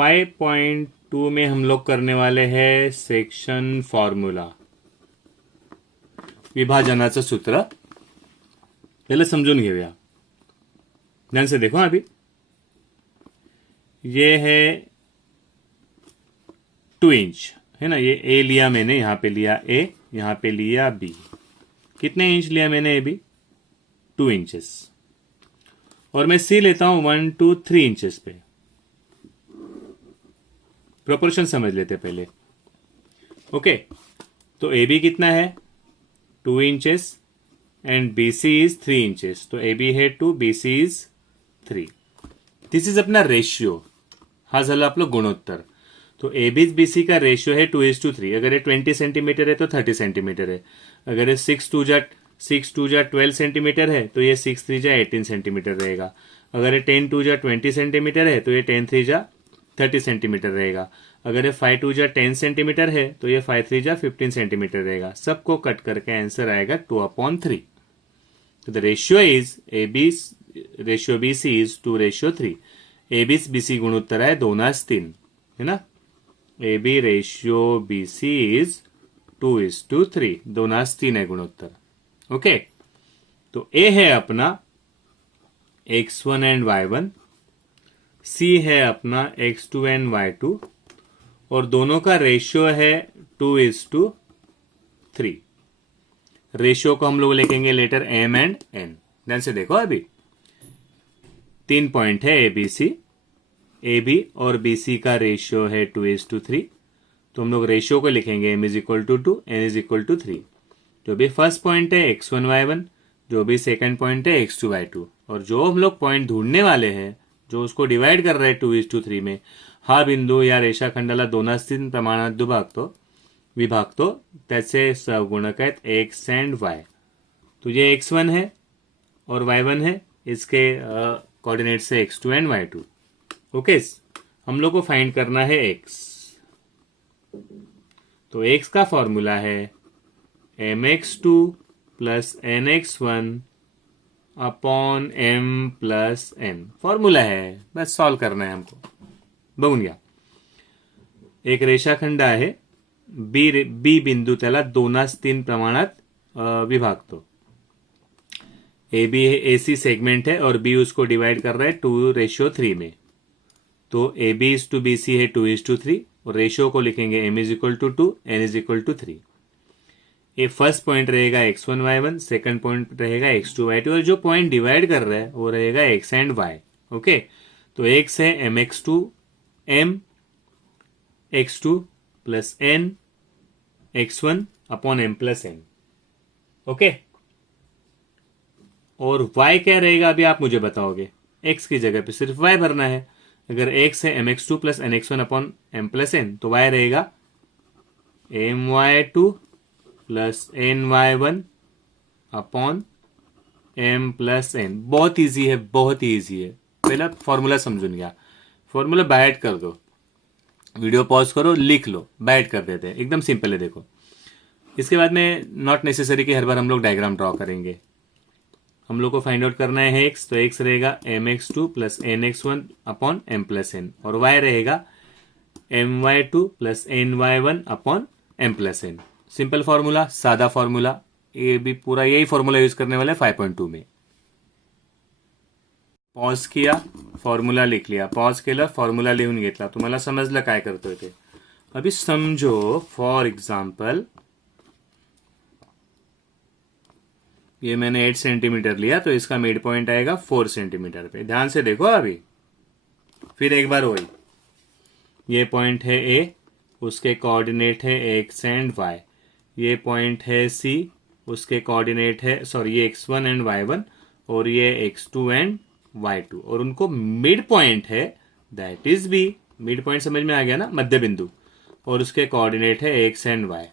5.2 में हम लोग करने वाले हैं सेक्शन फॉर्मूला, विभाजनाचं सूत्र. पहले समजून घेऊया, ध्यान से देखो. अभी ये है 2 इंच है ना, ये ए लिया मैंने, यहां पे लिया ए, यहां पे लिया बी. कितने इंच लिया मैंने ए बी? 2 इंचेस. और मैं सी लेता हूं 1 2 3 इंचेस पे. प्रोपोर्शन समझ लेते पहले. ओके, तो ए बी कितना है? 2 inches and B C is 3 inches. तो ए बी है 2, B C is 3. This is अपना रेशियो. हा झाला आपलं गुणोत्तर. तो ए बी बी सी का रेशियो है 2:3. अगर ये 20 सेंटीमीटर है तो 30 सेंटीमीटर है. अगर ये 6 2 जा 12 सेंटीमीटर है तो ये 6 3 जा 18 सेंटीमीटर रहेगा. अगर ये 10 2 जा 20 सेंटीमीटर है तो ये 10 3 जा 30 सेंटीमीटर रहेगा. अगर ये 5 2 जा 10 सेंटीमीटर है तो ये 5 3 जा 15 सेंटीमीटर रहेगा. सबको कट करके आंसर आएगा 2/3. तो the ratio is A B, ratio B C is 2:3. A B B C गुणोत्तर आहे 2:3 है ना. A B ratio B C is 2:3. 2:3 है गुणोत्तर. ओके, तो ए है अपना x1 एंड y1, सी है अपना x2 एंड y2, और दोनों का रेशियो है 2:3. रेशियो को हम लोग लिखेंगे लेटर m एंड n. ध्यान से देखो. अभी 3 पॉइंट है A B C. A B और बी सी का रेशियो है 2:3. तो हम लोग रेशियो को लिखेंगे m = 2, n = 3. जो भी फर्स्ट पॉइंट है x1 y1, जो भी सेकंड पॉइंट है x2 y2, और जो हम लोग पॉइंट ढूंढने वाले हैं, जो उसको डिवाइड कर रहे हैं 2:3 में, हा बिंदू या रेषाखंडाला 2:3 प्रमाणात विभागतो. त्याचे सहगुणक आहेत x एंड y. तो ये x1 है और y1 है, इसके कोऑर्डिनेट से x2 एंड y2. ओके, हम लोग को फाइंड करना है x. तो x का फॉर्मूला है mx2 plus nx1 upon m plus n. Formula है, बस सॉल्व करना है हमको. बघून घ्या. एक रेषाखंड आहे, बी बिंदू त्याला 2:3 प्रमाणात विभागतो. A B A C segment है और बी उसको डिवाइड कर रहा है 2:3 में. तो A B is to B C है 2:3, और रेशियो को लिखेंगे m = 2, n = 3. ये फर्स्ट पॉइंट रहेगा x1 y1, सेकंड पॉइंट रहेगा x2 y2, और जो पॉइंट डिवाइड कर रहा है वो रहेगा x एंड y. ओके, तो x है mx2 m x2 plus n x1 upon m plus n. Okay, और y क्या रहेगा अभी आप मुझे बताओगे. x की जगह पे सिर्फ y भरना है. अगर x है mx2 plus nx1 upon m plus n, तो y रहेगा my2 plus ny1 upon m plus n. बहुत इजी है, बहुत ही इजी है. पहला फॉर्मूला समझून घ्या. फॉर्मूला बायट कर दो, वीडियो पॉज करो, लिख लो, बायट कर देते हैं. एकदम सिंपल है. देखो, इसके बाद में नॉट नेसेसरी कि हर बार हम लोग डायग्राम ड्रॉ करेंगे. हम लोग को फाइंड आउट करना है x. तो x रहेगा mx2 plus nx1 upon m plus n, और y रहेगा my2 plus ny1 upon m plus n. Simple formula, सादा फॉर्मूला. ये भी पूरा यही फॉर्मूला यूज करने वाले 5.2 में. पॉज किया, फॉर्मूला लिख लिया. पॉज केलं, फॉर्मूला लिहून घेतला. तुम्हाला समजलं काय करतोय ते. अभी समझो, फॉर एग्जाम्पल ये मैंने 8 सेंटीमीटर लिया, तो इसका मिड पॉइंट आएगा 4 सेंटीमीटर पे. ध्यान से देखो. अभी फिर एक बार वही, ये पॉइंट है ए, उसके कोऑर्डिनेट है x एंड y. ये पॉइंट है सी, उसके कोऑर्डिनेट है, सॉरी, ये x1 एंड y1, और ये x2 एंड y2, और उनको मिड पॉइंट है, that is B. Mid point समझ में आ गया ना, मध्य बिंदु, और उसके कोऑर्डिनेट है x एंड y.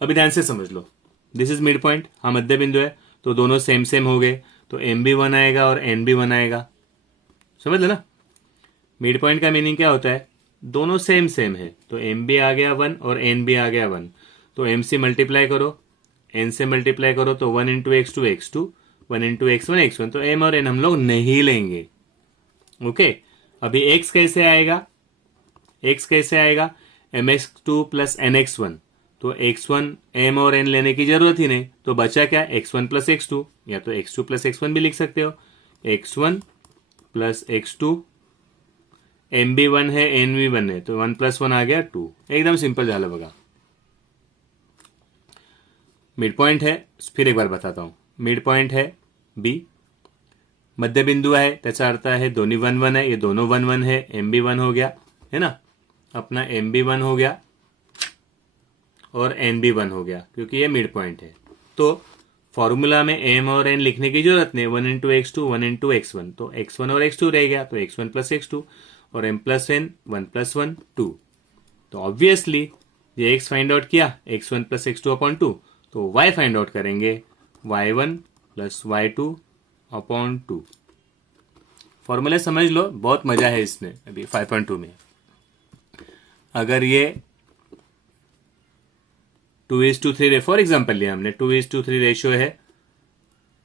अभी ध्यान से समझ लो. दिस इज मिड पॉइंट, हाँ मध्य बिंदु है, तो दोनों सेम सेम हो गए. तो m भी 1 आएगा और n भी 1 आएगा. समझ लो ना. मिड पॉइंट का मीनिंग क्या होता है, दोनों सेम सेम है. तो m भी आ गया 1 और n भी आ गया 1. तो m से मल्टीप्लाई करो, n से मल्टीप्लाई करो, तो 1 into x2 x2, 1 into x1 x1. तो m और n हम लोग नहीं लेंगे. ओके, अभी x कैसे आएगा, x कैसे आएगा, mx2 प्लस nx1, तो x1 m और n लेने की जरूरत ही नहीं, तो बचा क्या, x1 प्लस x2, या तो x2 प्लस x1 भी लिख सकते हो, x1 प्लस x2, m भी 1 है n भी 1 है, तो 1 प्लस 1 आ गया 2. एकदम सिंपल झालं बघा. मिड पॉइंट है, फिर एक बार बताता हूं, मिड पॉइंट है बी, मध्य बिंदु है, त्याचा अर्थ है दोन्ही 1 1 है, ये दोनों 1 1 है, एम भी 1 हो गया है ना, अपना एम भी 1 हो गया और एन भी 1 हो गया, क्योंकि ये मिड पॉइंट है. तो फॉर्मूला में एम और एन लिखने की जरूरत नहीं, 1 इंटू x2 1 इंटू x1, तो x1 और x2 रह गया, तो x1 प्लस x2 और m प्लस n 1 प्लस 1 2. तो ऑब्वियसली ये x फाइंड आउट किया, x1 प्लस x2 अपॉन 2, तो y फाइंड आउट करेंगे, y1 प्लस y2 अपॉन 2. फॉर्मूले समझ लो, बहुत मजा है इसमें. अभी 5.2 में अगर ये 2:3 फॉर एग्जाम्पल लिया हमने, 2:3 रेशियो है,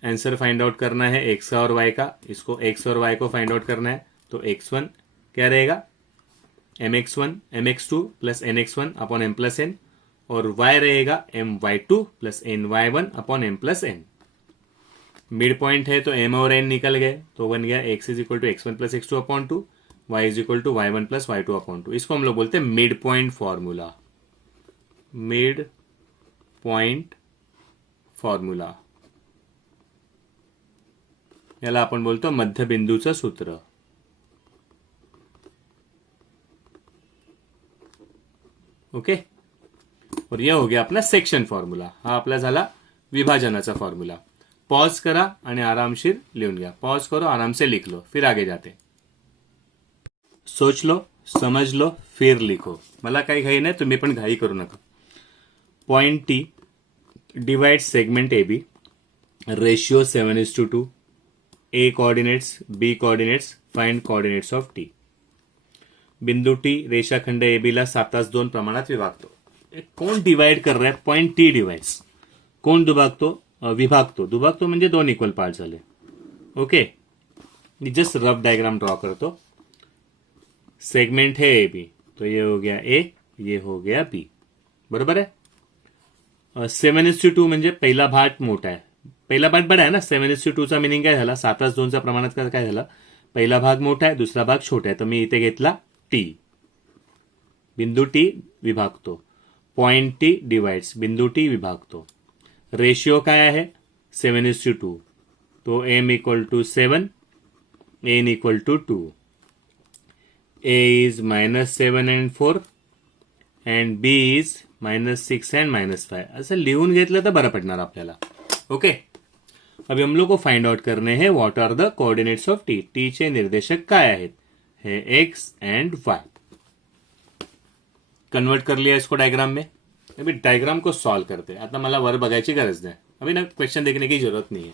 आंसर फाइंड आउट करना है x और y का, इसको x और y को फाइंड आउट करना है, तो x1 क्या रहेगा, mx1 mx2 plus nx1 upon m plus n, और y रहेगा my2 plus ny1 upon m plus n. Mid point है तो m और n निकल गए, तो बन गया x is equal to x1 plus x2 upon 2, y is equal to y1 plus y2 upon 2. इसको हम लोग बोलते हैं mid point formula. Mid point formula, याला आपण बोलतो मध्यबिंदूचं सूत्र. ओके, और यह हो गया अपना सेक्शन फॉर्म्युला. हा आपला झाला विभाजनाचा फॉर्म्युला. पॉज करा आणि आरामशीर लिहून घ्या. पॉज करो, आराम से लिख लो, फिर आगे जाते. सोच लो, समझ लो, फिर लिखो. मला काही घाई नाही, तुम्ही पण घाई करू नका. Point T divide segment A B, ratio 7:2, A coordinates B coordinates, find coordinates of T. बिंदू टी रेषाखंड ए बी ला 7:2 प्रमाणात विभागतो. कोण डिवाइड कर रहा है, पॉइंट टी डिवाइड्स. कोण विभागतो म्हणजे 2 इक्वल पार्ट झाले. ओके, मी जस्ट रफ डायग्राम ड्रॉ करतो. सेगमेंट है ए बी, तो ये हो गया ए, ये हो गया बी, बरोबर है. 7:2 म्हणजे पहिला भाग मोठा आहे, पहिला भाग बडा आहे ना. 7:2 चा मिनिंग काय झाला, 7:2 चा प्रमाणात काय झालं, पहिला भाग मोठा आहे, दुसरा भाग छोटा आहे, तर मी इथे घेतला टी. बिंदू टी विभागतो, पॉइंट टी डिवाइड्स, बिंदू टी विभागतो. रेशियो काय आहे 7:2, तो m equal to 7, n equal to 2, a is -7 and 4 and b is -6 and -5. असं लिहून घेतलं तर बरं पडणार आपल्याला. ओके, अभी हम लोग को फाइंड आउट करने हैं what are the coordinates of T. T चे निर्देशक काय आहेत, है एक्स एंड वाई. कन्वर्ट कर लिया इसको डायग्राम में. अभी डायग्राम को सॉल्व करते हैं. आता मला वर बघायची गरज नाही, अभी ना क्वेश्चन देखने की जरूरत नहीं है.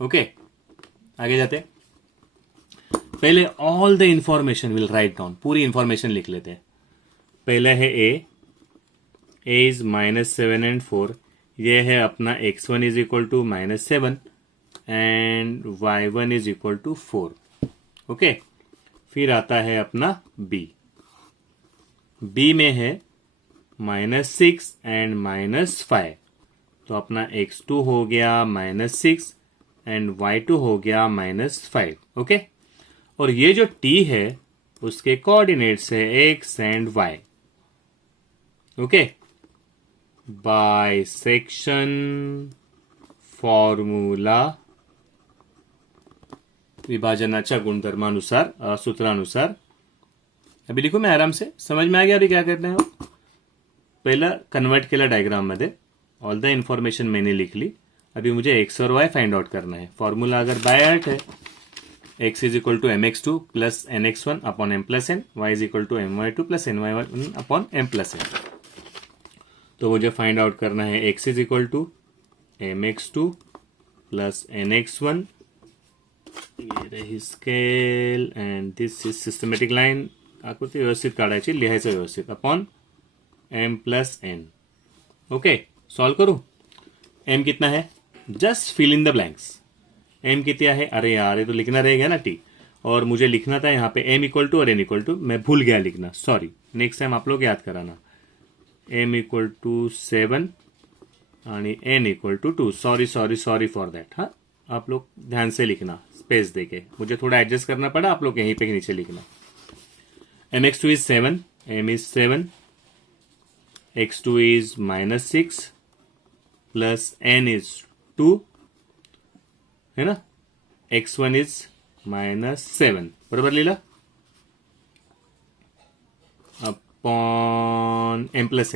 ओके, आगे जाते. पहले all the information will write down, पूरी इंफॉर्मेशन लिख लेते हैं. पहले है ए इज -7 and 4, ये है अपना x1 is equal to -7 and y1 is equal to 4. Okay, फिर आता है अपना b. b में है -6 एंड -5, तो अपना x2 हो गया -6 एंड y2 हो गया -5. ओके, और ये जो t है उसके कोऑर्डिनेट्स है x and y. Okay, bisection formula, विभाजनाच्या गुणधर्मानुसार, सूत्रानुसार. अभी लिखू मैं आराम से, समझ में आ गया अभी क्या करना है. पहला कन्वर्ट केला डायग्राम मध्ये, ऑल द इंफॉर्मेशन मैंने लिख ली. अभी मुझे एक्स और वाई फाइंड आउट करना है. फॉर्मूला अगर बाय हार्ट है, X is equal to mx2 plus nx1 upon m plus n, Y is equal to my2 plus ny1 upon m plus n. तो मुझे फाइंड आउट करना है x is equal to mx2 plus nx1, ये रही scale and this is systematic line. आकृती व्यवस्थित काढायची, लिहायचं व्यवस्थित, upon m plus n. Okay, solve करू. m कितना है, just fill in the blanks. m कितना है, अरे यार ये तो लिखना रहेगा ना t. और मुझे लिखना था यहाँ पे m इक्वल टू और n इक्वल टू, मैं भूल गया लिखना, सॉरी, नेक्स्ट टाइम आप लोग याद कराना। m इक्वल टू 7 आणि n equal to 2, sorry for that. हाँ, आप लोग ध्यान से लिखना स्पेस देके, मुझे थोड़ा एडजस्ट करना पड़ा, आप लोग यहीं पे नीचे लिखना। mx2 is 7, m is 7, x2 is -6 plus n is 2, है ना, x1 इज -7, बरोबर लिहिलं, upon m plus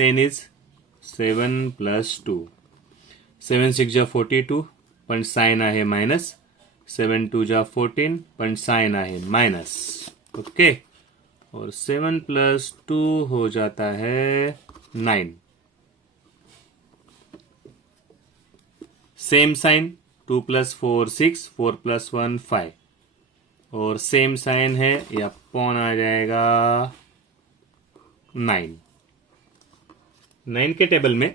n is 7 plus 2, 7 6 जा 42, पण साइन आहे माइनस, 7 2 जा 14, पण साइन आहे माइनस, ओके, और 7 प्लस 2 हो जाता है 9। सेम साइन, 2 प्लस 4 6, 4 प्लस 1 5, और सेम साइन है, ये अपॉन आ जाएगा 9। 9 के टेबल में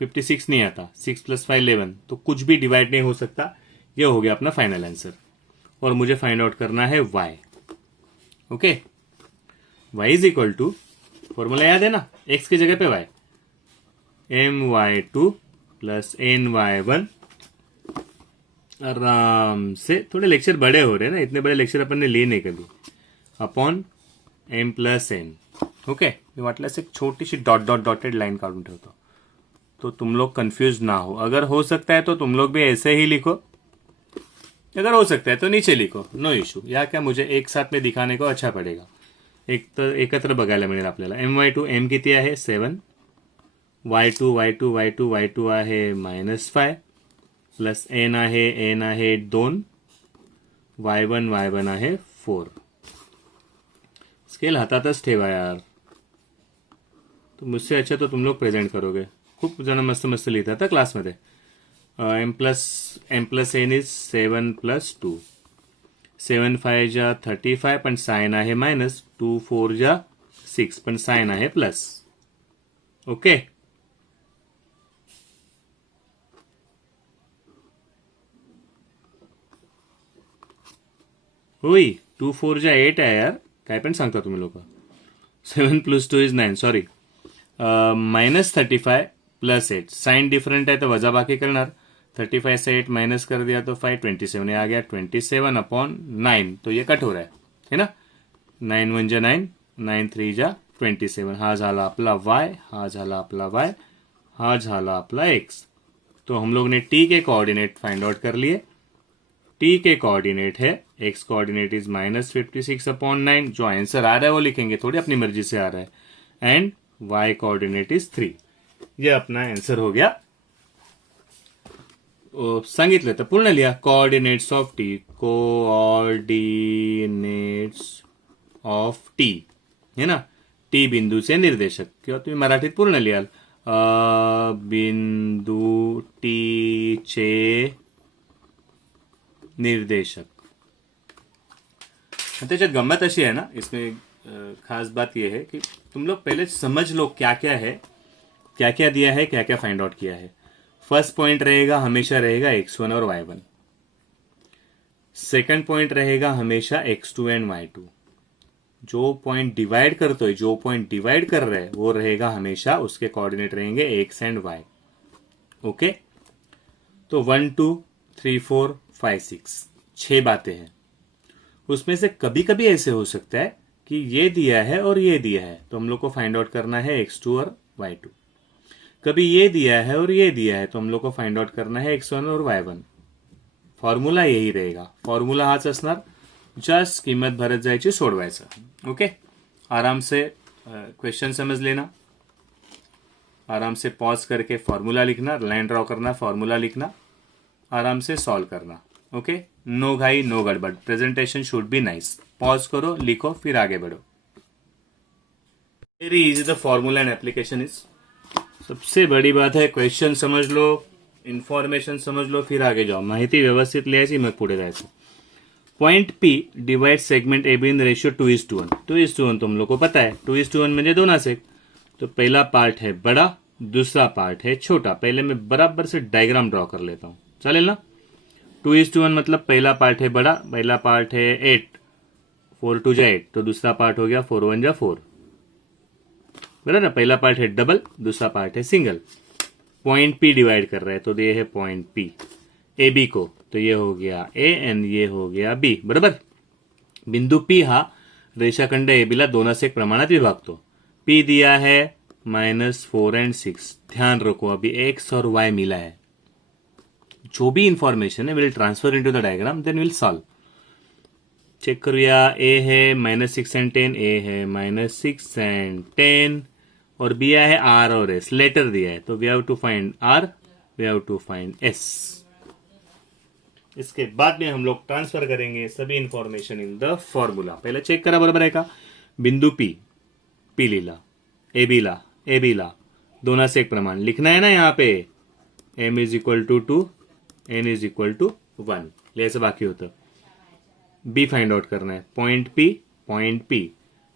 56 नहीं आता, 6 प्लस 5 11, तो कुछ भी डिवाइड नहीं हो सकता। ये हो गया अपना फाइनल आंसर, और मुझे फाइंड आउट करना है y, okay. y is equal to, formula याद है ना, x की जगह पे y, my2 प्लस ny1, आराम से, थोड़े लेक्चर बड़े हो रहे हैं ना, इतने बड़े लेक्चर अपन ने लिए नहीं कभी, upon m plus n, okay. मी वाटल्यास एक छोटीशी डॉटेड लाइन काढून ठेवतो, तो तुम लोग कंफ्यूज ना हो। अगर हो सकता है तो तुम लोग भी ऐसे ही लिखो, अगर हो सकता है तो नीचे लिखो, नो इशू। या क्या, मुझे एक साथ में दिखाने को अच्छा पड़ेगा, एक तर एकत्र बघायला मिळेल आपल्याला। my2 m किती आहे 7, y2 आहे -5 प्लस n आहे 2, y1 आहे 4। स्केल हातातच ठेवा यार, तो मुझसे अच्छा तो तुम लोग प्रेजेंट करोगे। खूप जण मस्त मस्त लिहितात क्लासमध्ये। m plus n is 7 plus 2, 7 5 जा 35, पण साइन आहे माइनस, 2 4 जा 6, पण साइन आहे प्लस, ओके। होई 2 4 जा 8 आहे यार, काय पण सांगता तुम्ही लोक। 7 plus 2 is 9, sorry, -35 plus 8, sign different है तो वजा बाकी करना, 35 से 8 माइनस कर दिया तो 5, 27 आ गया, 27 अपॉन 9, तो ये कट हो रहा है ना, 9 1 जा 9, 9 3 जा 27, हा झाला आपला y, हा झाला आपला y, हा झाला आपला x। तो हम लोग ने t के कोऑर्डिनेट फाइंड आउट कर लिए। t के कोऑर्डिनेट है, x कोऑर्डिनेट इज -56 अपॉन 9, जो आंसर आ रहा है वो लिखेंगे, थोड़ी अपनी मर्जी से आ रहा है, एंड y कोऑर्डिनेट इज 3। ये अपना आंसर हो गया। सांगितलं तर पूर्ण लिहा, coordinates of T, coordinates of T, है ना, टी बिंदूचे निर्देशक, किंवा तुम्ही मराठीत पूर्ण लिहाल, बिंदू टी चे निर्देशक। त्याच्यात गम्मत अशी है ना, इसमें खास बात यह है कि तुम लोग पहले समझ लो क्या क्या है, क्या क्या दिया है, क्या क्या फाइंड आउट किया है। फर्स्ट पॉइंट रहेगा, हमेशा रहेगा x1 और y1। सेकंड पॉइंट रहेगा हमेशा x2 एंड y2। जो पॉइंट डिवाइड करते हो, जो पॉइंट डिवाइड कर रहे हैं, वो रहेगा हमेशा, उसके कोऑर्डिनेट रहेंगे x एंड y, ओके। तो 1 2 3 4 5 6, 6 बातें हैं। उसमें से कभी कभी ऐसे हो सकता है कि ये दिया है और ये दिया है, तो हम लोग को फाइंड आउट करना है x2 और y2। कभी ये दिया है और ये दिया है, तो हम लोग को फाइंड आउट करना है x1 और y1। फॉर्म्युला यही रहेगा, फॉर्म्युला हाच असणार, जस्ट किंमत भरत जायची, सोडवायचं, ओके। आराम से क्वेश्चन समझ लेना, आराम से पॉज करके फॉर्मूला लिखना, लाइन ड्रॉ करना, फॉर्मूला लिखना, आराम से सॉल्व करना, ओके। नो घाई नो गड़बड़, presentation should be nice. Pause करो, लिखो, फिर आगे बढ़ो। Very easy the formula and application is. सबसे बड़ी बात है क्वेश्चन समझ लो, इन्फॉर्मेशन समझ लो, फिर आगे जाओ। माहिती व्यवस्थित लिहायची, मग पुढे जायचं। Point P divide segment A be in ratio 2:1। 2:1 तुम लोग को पता है, 2:1 म्हणजे 2 आसेक। तो पहला पार्ट है बड़ा, दूसरा पार्ट है छोटा। पहले मैं बराबर से डायग्राम ड्रॉ कर लेता हूं, चलेल ना। 2:1 मतलब पहला पार्ट है बड़ा, पहला पार्ट है 8, 4 2 जा 8, तो दूसरा पार्ट हो गया 4 1 जा 4, बराबर ना। पहला पार्ट है डबल, दूसरा पार्ट है सिंगल। पॉइंट पी डिवाइड कर रहा है, तो ये है पॉइंट पी ए बी को, तो ये हो गया ए एंड ये हो गया बी, बरोबर। बिंदू पी हा रेषाखंड ए बीला दोनास एक प्रमाणात विभागतो। पी दिया है -4 and 6। ध्यान रखो अभी एक्स और वाई मिला है, जो भी इंफॉर्मेशन है will transfer into the diagram, then will solve. Check करूया, ए है -6 and 10, ए है -6 and 10, और बी है आर और एस, लेटर दिया है, तो we have to find R, we have to find S. इसके बाद में हम लोग ट्रांसफर करेंगे सभी इंफॉर्मेशन इन द फॉर्मूला। पहले चेक करा बरोबर है का, बिंदु पी, पी लीला, ए बी ला, ए बी ला, दोनों से एक प्रमाण लिखना है ना यहाँ पे, m is equal to 2, n is equal to 1, ले से बाकी होता। बी फाइंड आउट करना है, point P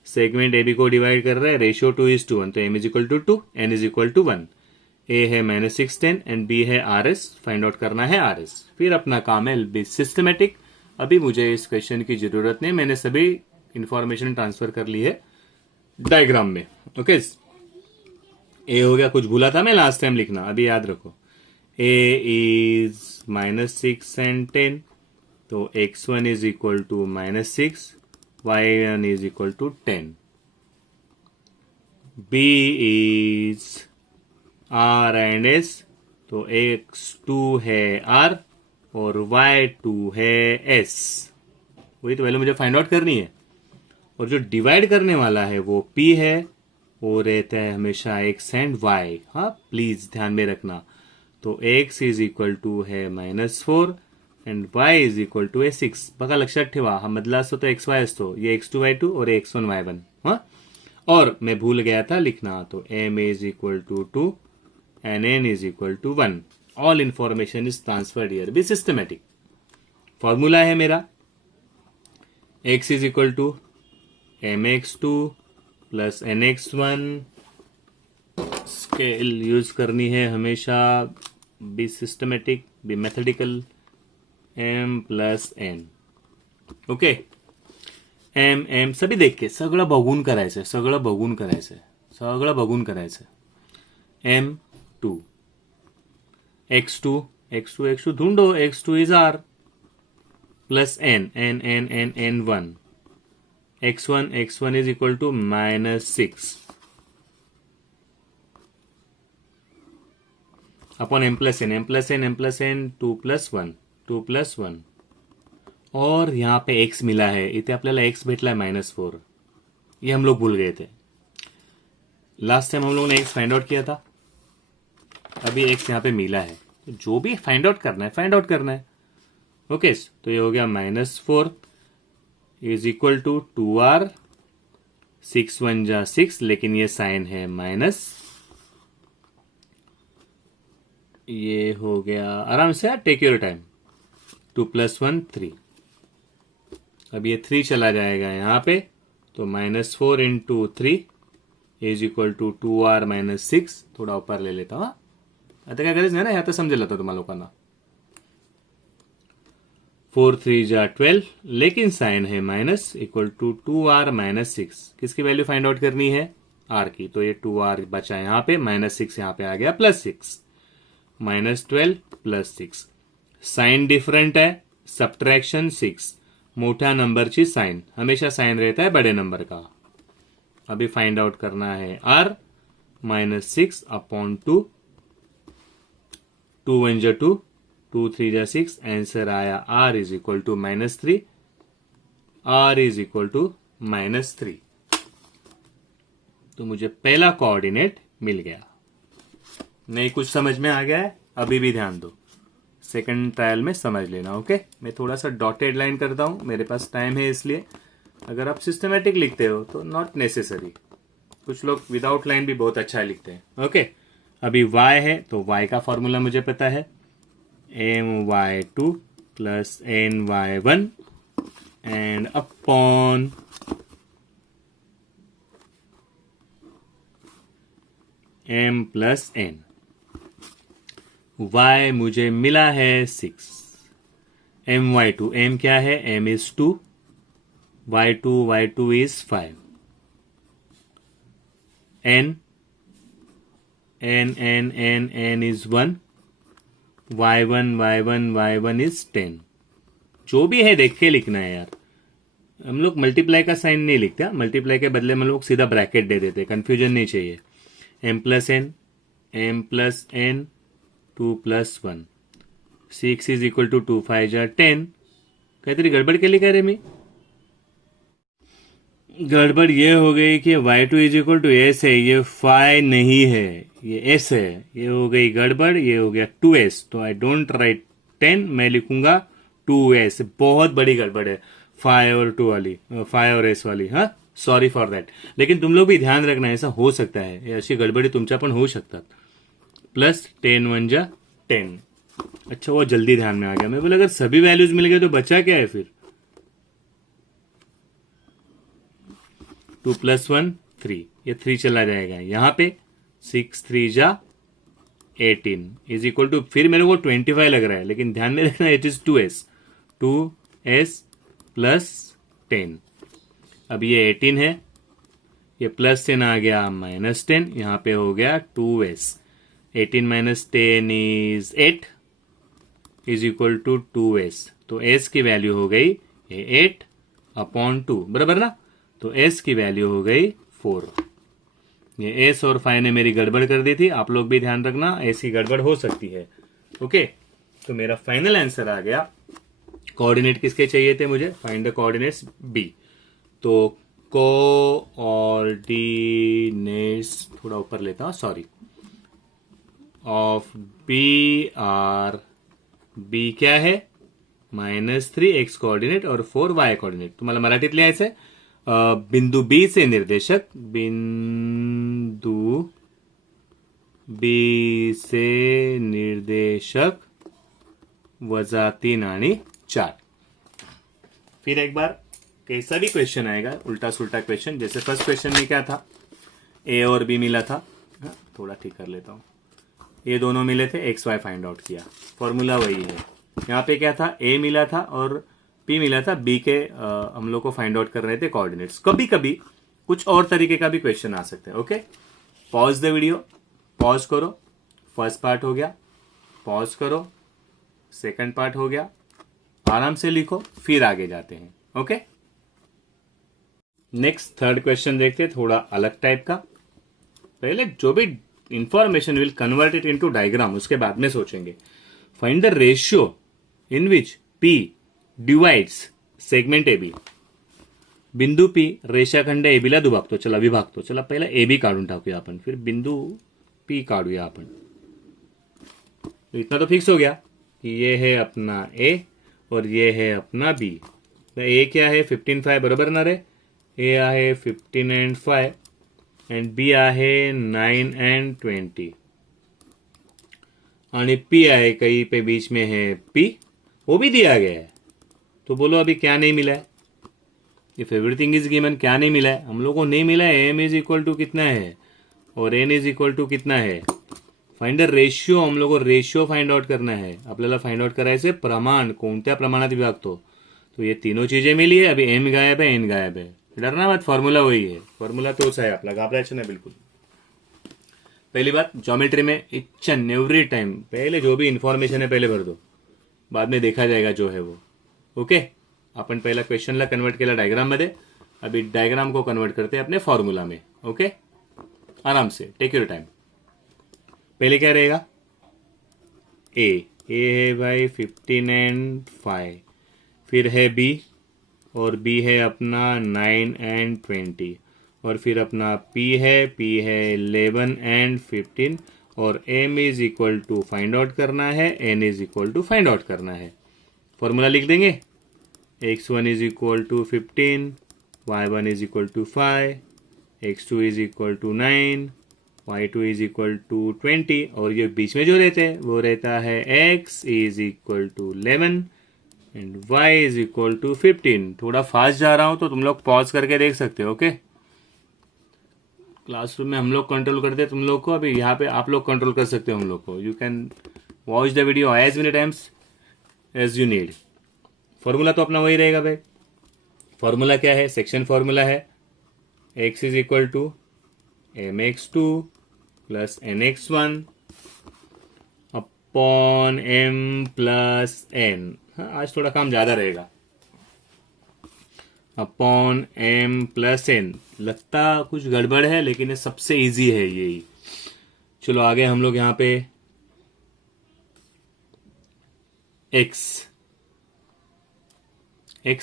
segment A B को डिवाइड कर रहा है, रेशियो 2:1, तो m is equal to 2, n is equal to 1। A है -6 10 एंड बी है आर एस, फाइंड आउट करना है आर एस। फिर अपना काम है बी सिस्टमेटिक। अभी मुझे इस क्वेश्चन की जरूरत नहीं, मैंने सभी इंफॉर्मेशन ट्रांसफर कर ली है डायग्राम में। ओके, ए हो गया, कुछ भूला था मैं लास्ट टाइम लिखना, अभी याद रखो। ए इज -6 and 10, तो x1 is equal to -6, y1 is equal to 10। B is R and S, तो x2 है आर और y2 है एस, वही तो वैल्यू मुझे फाइंड आउट करनी है। और जो डिवाइड करने वाला है वो p है, वो रहता है हमेशा x एंड y। हाँ प्लीज ध्यान में रखना। तो x इज इक्वल टू है -4 and y is equal to है 6। बघा लक्षात ठेवा, हा मधला असतो तो x y असतो, ये x2 y2 और x1 y1। हाँ, और मैं भूल गया था लिखना, तो m is equal to 2 and n is equal to 1. All information is transferred here. Be systematic. Formula है मेरा x is equal to mx2 plus nx1। Scale use करनी है हमेशा, be systematic, be methodical. m plus n, okay. m सभी देख के सगळं बघून करायचंय, सगळं बघून करायचंय, सगळं बघून करायचंय। m2 x2 ढूंढो, x2 is r plus n1, x1 is equal to -6 upon m plus n 2 plus 1, और यहाँ पे x मिला है, इथे आपल्याला x भेटला -4, ये हम लोग भूल गए थे लास्ट टाइम, हम लोगों ने x फाइंड आउट किया था। अभी x यहाँ पे मिला है, तो जो भी फाइंड आउट करना है। ओके, तो ये हो गया -4 इज इक्वल टू 2r, 6 1 जा 6, लेकिन ये साइन है माइनस, ये हो गया आराम से, टेक योर टाइम। 2 + 1 3, अब ये 3 चला जाएगा यहाँ पे, तो -4 × 3 इज इक्वल टू 2r - 6। थोड़ा ऊपर ले लेता हूँ, आता काय गरज नाही ना, ह्या तर समजेल आता तुम्हाला लोकांना। 4 3 जा 12, लेकिन साइन है माइनस, इक्वल टू 2r - 6। किसकी वैल्यू फाइंड आउट करनी है, r की, तो ये 2r बचा यहाँ पे, -6 यहाँ पे आ गया, +6, -12 +6। साइन डिफरेंट है, सब्ट्रैक्शन 6, मोठ्या नंबरची साइन, हमेशा साइन रहता है बड़े नंबर का। अभी फाइंड आउट करना है r, -6 अपॉन 2, 2 1 जा 2, 2 3 जा 6, आंसर आया r is equal to -3, r is equal to -3। तो मुझे पहला कोऑर्डिनेट मिल गया। नहीं कुछ समझ में आ गया है, अभी भी ध्यान दो, सेकंड ट्रायल में समझ लेना। ओके, मैं थोड़ा सा डॉटेड लाइन करता हूं, मेरे पास टाइम है इसलिए। अगर आप सिस्टमेटिक लिखते हो तो नॉट नेसेसरी, कुछ लोग विदाउट लाइन भी बहुत अच्छा लिखते हैं। ओके, अभी y है, तो y का फॉर्मूला मुझे पता है, my2 plus ny1 and upon m plus n। y मुझे मिला है 6, my2, m क्या है, m is 2, y2 is 5, n is 1, y1 is 10। जो भी है देख के लिखना है यार, हम लोग मल्टीप्लाई का साइन नहीं लिखते, मल्टीप्लाई के बदले में लोग सीधा ब्रैकेट दे देते, कंफ्यूजन नहीं चाहिए। m plus n 2 plus 1, 6 is equal to 2 5 जा 10। काहीतरी गडबड केली का रे मी? गड़बड़ ये हो गई कि y2 is equal to S है, ये 5 नहीं है, ये s है, ये हो गई गड़बड़, ये हो गया 2s। तो आई डोंट राइट 10, मैं लिखूंगा 2s। बहुत बड़ी गड़बड़ है 5 और 2 वाली, 5 और s वाली। हाँ, सॉरी फॉर दैट। लेकिन तुम लोग भी ध्यान रखना, ऐसा हो सकता है, अशी गडबडी तुमच्या पण होऊ शकतात। प्लस 10 1 जा 10। अच्छा, वो जल्दी ध्यान में आ गया। मैं बोला अगर सभी वैल्यूज मिल गए तो बचा क्या है फिर? 2 plus 1 3, ये 3 चला जाएगा यहाँ पे। 6 3 जा 18 इज इक्वल टू, फिर मेरे को 25 लग रहा है, लेकिन ध्यान में रखना इट इज 2s प्लस 10। अब ये 18 है, ये प्लस 10 आ गया -10, यहाँ पे हो गया 2s। 18 minus 10 is 8 is equal to 2s। तो s की वैल्यू हो गई ये 8/2, बराबर ना? तो s की वैल्यू हो गई 4। ये s और 5 ने मेरी गड़बड़ कर दी थी, आप लोग भी ध्यान रखना, s की गड़बड़ हो सकती है। ओके, तो मेरा फाइनल आंसर आ गया। कोऑर्डिनेट किसके चाहिए थे मुझे? Find the coordinates b। तो कोऑर्डिनेट्स थोड़ा ऊपर लेता हूं, sorry, of b are, b क्या है? -3 x कोऑर्डिनेट और 4 y कोऑर्डिनेट। तुम्हाला मराठीत लिहायचंय, बिंदु बी से निर्देशक, बिंदु बी से निर्देशक -3 आणि 4। फिर एक बार कैसा भी क्वेश्चन आएगा, उल्टा सुल्टा क्वेश्चन, जैसे फर्स्ट क्वेश्चन में क्या था, ए और बी मिला था। हाँ, थोड़ा ठीक कर लेता हूं, ये दोनों मिले थे, एक्स वाई फाइंड आउट किया, फॉर्मूला वही है। यहाँ पे क्या था, ए मिला था और पी मिला था, बी के हम लोग को फाइंड आउट कर रहे थे कोऑर्डिनेट्स। कभी कभी कुछ और तरीके का भी क्वेश्चन आ सकता है। Okay, pause the video, pause करो, फर्स्ट पार्ट हो गया, पॉज करो, सेकंड पार्ट हो गया, आराम से लिखो, फिर आगे जाते हैं। ओके, नेक्स्ट थर्ड क्वेश्चन देखते हैं, थोड़ा अलग टाइप का। पहले जो भी information will convert it into diagram, उसके बाद में सोचेंगे। Find the ratio in which P divides segment A B. बिंदू पी रेषाखंड ए बीला दुभागतो, चला विभागतो। चला पहिला ए बी काढून टाकूया आपण, फिर बिंदू पी काढूया आपण। तो इतना तो फिक्स हो गया कि ये है अपना ए और ये है अपना बी। तो ए क्या है 15 5, बरोबर ना रे? ए आहे 15 and 5 एंड बी आहे 9 and 20 आणि पी आहे कहीं पे बीच में है पी, वो भी दिया गया है। तो बोलो अभी क्या नहीं मिला है? इफ एवरीथिंग इज गिवन, क्या नहीं मिला है? हम लोग को नहीं मिला है एम इज इक्वल टू कितना है और एन इज इक्वल टू कितना है। फाइंड द रेशियो, हम लोग को रेशियो फाइंड आउट करना है। आपल्याला फाइंड आउट करायचे प्रमाण, कोणत्या प्रमाणात विभागतो। तो ये तीनों चीजें मिली है, अभी एम गायब है, एन गायब है। डरना मत, फॉर्मूला वही है, फॉर्मूला तोच आहे आपला, घाबरायचं नाही बिल्कुल। पहली बात, ज्योमेट्री में इच एंड एवरी टाइम पहले जो भी इंफॉर्मेशन है पहले भर दो, बाद में देखा जाएगा जो है वो। ओके, आपण पहिला क्वेश्चनला कन्वर्ट केला डायग्राम मध्ये, अभी डायग्राम को कन्वर्ट करते हैं अपने फॉर्मूला में। ओके, आराम से, टेक योर टाइम। पहले क्या रहेगा, ए है भाई 15 and 5, फिर है बी और बी है अपना 9 and 20, और फिर अपना पी है 11 and 15, और M is equal to find out करना है, N is equal to find out करना है। फॉर्मूला लिख देंगे, x1 is equal to 15, y1 is equal to 5, x2 is equal to 9, y2 is equal to 20, और ये बीच में जो रहते हैं वो रहता है x is equal to 11 and y is equal to 15। थोड़ा फास्ट जा रहा हूं तो तुम लोग पॉज करके देख सकते हो। ओके, क्लासरूम में हम लोग कंट्रोल करते हैं तुम लोग को, अभी यहाँ पे आप लोग कंट्रोल कर सकते हो हम लोग को। You can watch the video as many times as you need. Formula तो अपना वही रहेगा भाई। फॉर्मूला क्या है, सेक्शन फॉर्मूला है x is equal to mx2 plus nx1 upon m plus n। हाँ, आज थोड़ा काम ज्यादा रहेगा। Upon m plus n। लगता कुछ गड़बड़ है लेकिन ये सबसे इजी है यही। चलो आगे हम लोग यहाँ पे x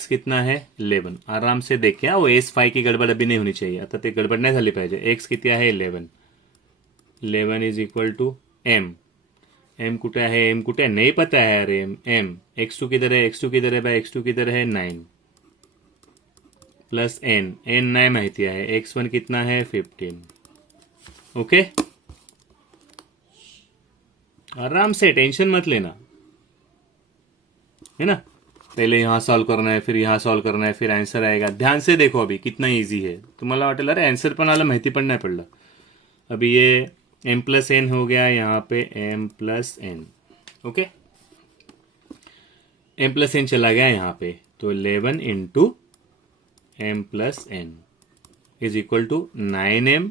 कितना है 11। आराम से देखिए, वो एस 5 की गड़बड़ अभी नहीं होनी चाहिए, आता ते गड़बड़ नहीं झाली पाहिजे। x किती आहे 11। 11 is equal to m। m कुठे आहे, m कुठे आहे नहीं पता है अरे m। x2 किधर है, x2 किधर है भाई, x2 किधर है 9 प्लस n नहीं माहिती आहे। x1 कितना है 15। ओके, आराम से, टेंशन मत लेना, है ना। पहले यहां सॉल्व करना है, फिर यहां सॉल्व करना है, फिर आंसर आएगा। ध्यान से देखो अभी कितना इजी है। तुम्हाला वाटेल अरे आंसर पण आला, माहिती पण नाही पडलं। अभी ये m प्लस एन हो गया, यहाँ पे m plus N. Okay, m plus N चला गया यहाँ पे, तो 11 into m plus N is equal to 9m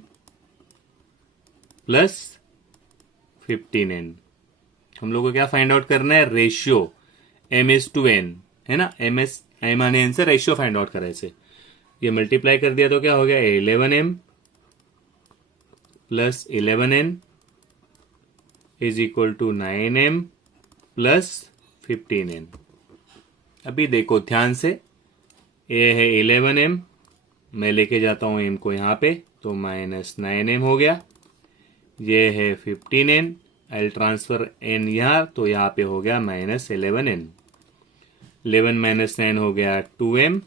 plus 15n। हम लोग को क्या फाइंड आउट करना है, ratio m is to n, है ना। m आने n से रेशियो फाइंड आउट करायचे। ये मल्टीप्लाई कर दिया तो क्या हो गया 11m plus 11n is equal to 9m plus 15n। अभी देखो ध्यान से, ये है 11m, मैं लेके जाता हूं m को यहाँ पे, तो माइनस 9m हो गया। ये है 15n, आई ट्रांसफर n यहाँ, तो यहाँ पे हो गया माइनस 11n। 11 माइनस 9 हो गया 2m,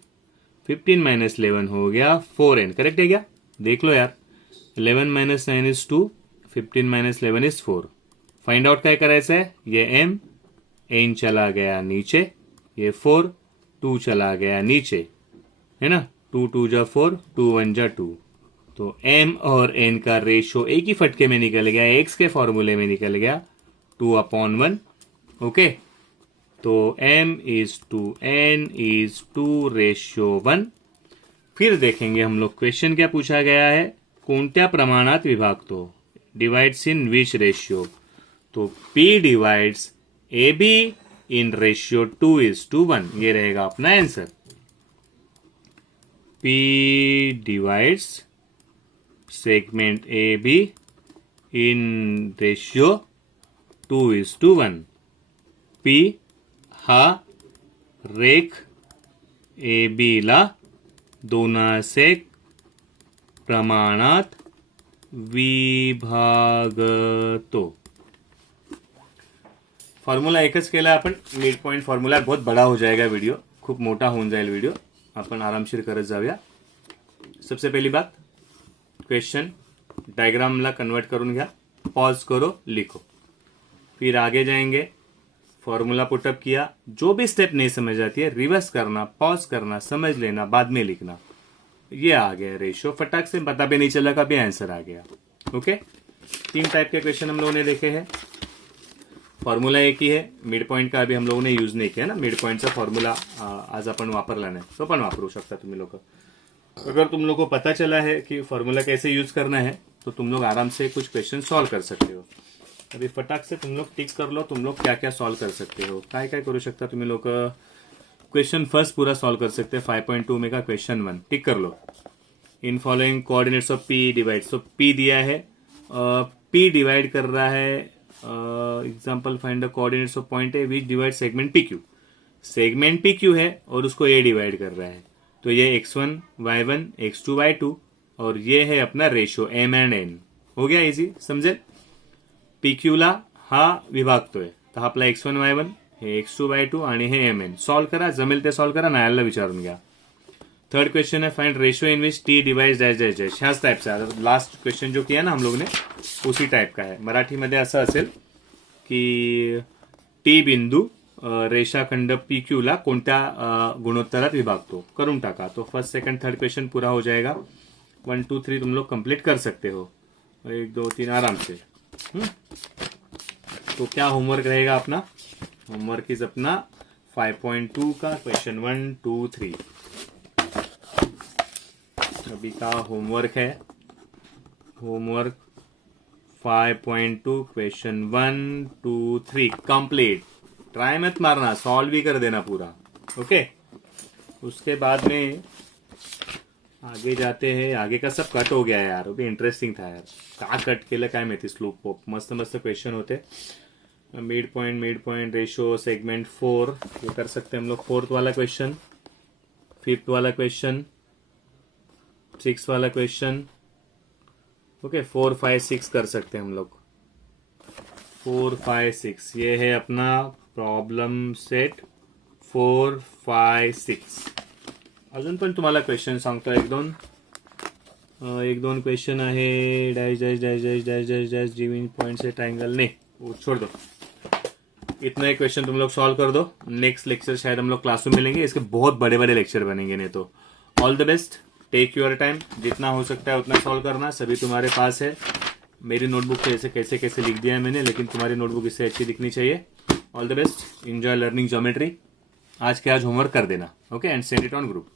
15 माइनस 11 हो गया 4n। करेक्ट है क्या, देख लो यार। 11 minus 9 is 2, 15 minus 11 is 4। Find out क्या करायचं है, ये m, n चला गया नीचे, ये 4, 2 चला गया नीचे, है ना। 2 2 जा 4, 2 1 जा 2। तो m और n का रेशियो एक ही फटके में निकल गया, x के फॉर्मूले में निकल गया 2/1। ओके, तो m is to n is 2:1। फिर देखेंगे हम लोग क्वेश्चन क्या पूछा गया है, कोणत्या प्रमाणात विभागतो, डिवाइड्स इन विच रेशियो। तो p divides ab in ratio 2:1, ये रहेगा अपना answer. p divides segment AB in ratio 2:1। P हा रेख AB ला दोनासेक प्रमाणात विभागतो। फॉर्मूला एकच केला आपण, मिड पॉइंट फॉर्मूला, बहुत बड़ा हो जाएगा वीडियो, खूप मोठा होऊन जाईल वीडियो, आपण आरामशीर करत जाऊया। सबसे पहली बात, क्वेश्चन डायग्रामला कन्वर्ट करून घ्या, पॉज करो, लिखो, फिर आगे जाएंगे। फॉर्मूला पुटअप किया, जो भी स्टेप नहीं समझ आती है रिवर्स करना, पॉज करना, समझ लेना, बाद में लिखना। ये आ गया रेशियो, फटाक से पता भी नहीं चला कभी आंसर आ गया। ओके, 3 टाइप के क्वेश्चन हम लोगों ने देखे हैं। फॉर्मूला एक ही है, मिड पॉइंट का अभी हम लोगों ने यूज नहीं किया ना, मिड पॉइंटचा फॉर्मूला आज आपण वापरला नाही, तो पण वापरू शकता तुम्ही लोग। अगर तुम लोग को पता चला है कि फॉर्मूला कैसे यूज करना है, तो तुम लोग आराम से कुछ क्वेश्चन सॉल्व कर सकते हो। अभी फटाक से तुम लोग टिक कर लो, तुम लोग क्या क्या सॉल्व कर सकते हो, काय काय करू शकता तुम्ही लोग। क्वेश्चन फर्स्ट पूरा सॉल्व कर सकते हैं, 5.2 में का क्वेश्चन 1 टिक कर लो। In following coordinates of P divide, so P दिया है, पी डिवाइड कर रहा है, example find the coordinates of point A which divide segment P Q. Segment P Q है और उसको ए डिवाइड कर रहा है, तो ये x1 y1 x2 y2, और ये है अपना रेशियो m एंड n। हो गया इजी, समझे। PQ ला हा विभागतोय, तर आपला x1 y1 हे x2 y2 आणि हे mn। सॉल्व करा, जमेल ते सॉल्व करा, नायलला विचारून घ्या। थर्ड क्वेश्चन है find ratio in which T divide dash dash dash, ह्याच टाइपचा। लास्ट क्वेश्चन जो किया ना हम लोग ने उसी टाइप का है। मराठीमध्ये असं असेल की टी बिंदू रेषाखंड PQ ला कोणत्या गुणोत्तरात विभागतो, करून टाका। तो फर्स्ट सेकंड थर्ड क्वेश्चन पूरा हो जाएगा। 1 2 3 तुम लोग कंप्लीट कर सकते हो, 1 2 3 आराम से। तो क्या होमवर्क रहेगा अपना, होमवर्क इज अपना 5.2 का क्वेश्चन 1, 2, 3 अभी का होमवर्क है। Homework 5.2 question 1, 2, 3 complete. ट्राई मत मारना, सॉल्व भी कर देना पूरा। ओके, उसके बाद में आगे जाते हैं। आगे का सब कट हो गया है यार, अभी इंटरेस्टिंग था यार। का कट केलं काय माहिती, स्लोप पोप मस्त मस्त क्वेश्चन होते। मिड पॉइंट रेशो सेगमेंट 4 ये कर सकते हैं हम लोग। 4th वाला क्वेश्चन, 5th वाला क्वेश्चन, 6th वाला क्वेश्चन। ओके, 4, 5, 6 कर सकते हैं हम लोग। 4, 5, 6 ये है अपना प्रॉब्लेम सेट 4, 5, 6। अजून पण तुम्हाला क्वेश्चन सांगतो एक दोन क्वेश्चन आहे। Dash dash dash dash dash dash dash giving point से ट्राइंगल, नहीं वो छोड़ दो। इतना ही क्वेश्चन तुम लोग सॉल्व कर दो। नेक्स्ट लेक्चर शायद हम लोग क्लास में मिलेंगे, इसके बहुत बड़े बड़े लेक्चर बनेंगे। नहीं तो all the best, take your time, जितना हो सकता है उतना सॉल्व करना। सभी तुम्हारे पास है। मेरी नोटबुक पे ऐसे कैसे कैसे लिख दिया है मैंने, लेकिन तुम्हारी नोटबुक इससे अच्छी दिखनी चाहिए। All the best, enjoy learning geometry. आज के आज होमवर्क कर देना। Okay, and send it on group.